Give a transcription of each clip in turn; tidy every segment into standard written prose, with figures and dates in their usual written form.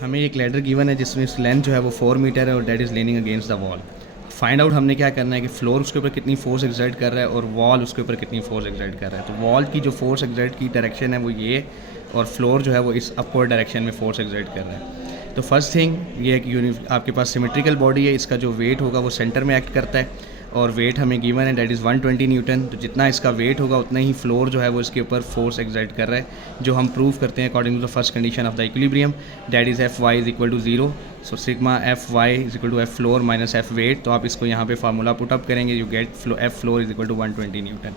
हमें एक ladder given है जिसमें इस लेंथ जो है वो 4 मीटर है और that is leaning against the wall. Find out हमने क्या करना है कि फ्लोर उसके ऊपर कितनी फोर्स एक्सर्ट कर रहा है और वॉल उसके ऊपर कितनी फोर्स एक्सर्ट कर रहा है। तो वॉल की जो फोर्स एक्सर्ट की डायरेक्शन है वो ये, और फ्लोर जो है वो इस अपवर्ड डायरेक्शन में फोर्स एक्सर्ट कर रहा है। तो फर्स्ट थिंग ये है कि आपके पास सिमेट्रिकल बॉडी है, इसका जो वेट होगा वो सेंटर में एक्ट करता है और वेट हमें गिवन है डेट इज़ 120 न्यूटन। तो जितना इसका वेट होगा उतना ही फ्लोर जो है वो इसके ऊपर फोर्स एक्सर्ट कर रहा है, जो हम प्रूव करते हैं according to the first condition of the equilibrium that is F y is equal to 0। So sigma F y is equal to F floor minus F weight. तो आप इसको यहाँ पे फार्मूला पुटअप करेंगे, you get F floor is equal to 120 newton.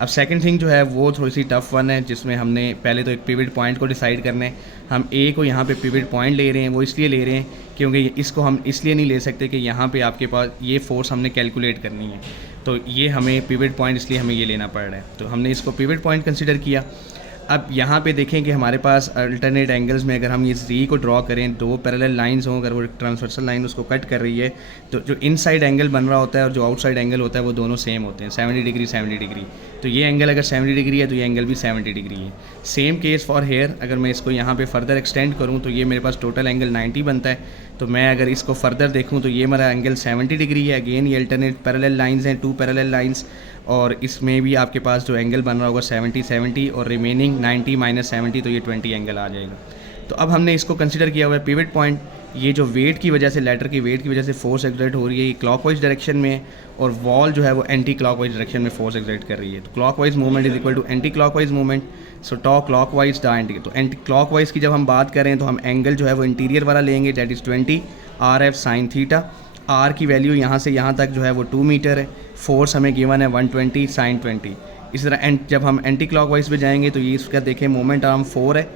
अब second thing जो है वो थोड़ी सी टफ वन है, जिसमें हमने पहले तो एक पिवट पॉइंट को डिसाइड करना है। हम ए को यहाँ पे पिवट पॉइंट ले रहे हैं, वो इसलिए ले रहे हैं क्योंकि इसको हम इसलिए नहीं ले सकते कि यहाँ पे आपके पास ये फोर्स हमने कैलकुलेट करनी है, तो ये हमें पिवट पॉइंट इसलिए हमें ये लेना पड़ रहा है। तो हमने इसको पिवट पॉइंट कंसिडर किया। अब यहाँ पे देखें कि हमारे पास अल्टरनेट एंगल्स में अगर हम इस री को ड्रॉ करें, दो पैरेलल लाइंस हों, अगर वो ट्रांसवर्सल लाइन उसको कट कर रही है, तो जो इनसाइड एंगल बन रहा होता है और जो आउटसाइड एंगल होता है वो दोनों सेम होते हैं, 70 डिग्री 70 डिग्री। तो ये एंगल अगर 70 डिग्री है तो ये एंगल भी 70 डिग्री है। सेम केस फॉर हेयर, अगर मैं इसको यहाँ पे फर्दर एक्सटेंड करूँ तो ये मेरे पास टोटल एंगल 90 बनता है। तो मैं अगर इसको फर्दर देखूँ तो ये मेरा एंगल 70 डिग्री है। अगेन ये अल्टरनेट पैरेलल लाइंस हैं, टू पैरेलल लाइंस, और इसमें भी आपके पास जो एंगल बन रहा होगा 70 70 और रिमेनिंग 90 माइनस 70, तो ये 20 एंगल आ जाएगा। तो अब हमने इसको कंसिडर किया हुआ है पिवट पॉइंट। ये जो वेट की वजह से, लेटर की वेट की वजह से फोर्स एक्सर्ट हो रही है, ये क्लॉकवाइज डायरेक्शन में है, और वॉल जो है वो एंटी क्लॉकवाइज डायरेक्शन में फोर्स एक्सर्ट कर रही है। तो clockwise movement is equal to anti clockwise movement. So tau clockwise the anti. तो एंटी क्लॉकवाइज की जब हम बात करें तो हम एंगल जो है वो इंटीरियर वाला लेंगे, that is 20 R F sine theta. R की वैल्यू यहाँ से यहाँ तक जो है वो 2 मीटर है। फोर्स हमें गिवन है 120 साइन 20। इसी तरह जब हम एंटी क्लॉकवाइज पे जाएंगे तो ये इसका देखें मोमेंट आर्म 4 है,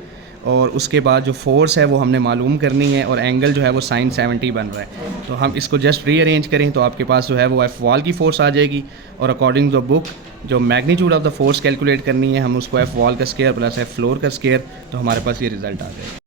और उसके बाद जो फोर्स है वो हमने मालूम करनी है, और एंगल जो है वो साइन 70 बन रहा है। तो हम इसको जस्ट रीअरेंज करें तो आपके पास जो है वो एफ वॉल की फोर्स आ जाएगी, और अकॉर्डिंग टू द बुक जो magnitude of the force calculate करनी है हम उसको एफ वॉल का स्केयर प्लस एफ फ्लोर का स्केयर, तो हमारे पास ये रिजल्ट आ जाएगा।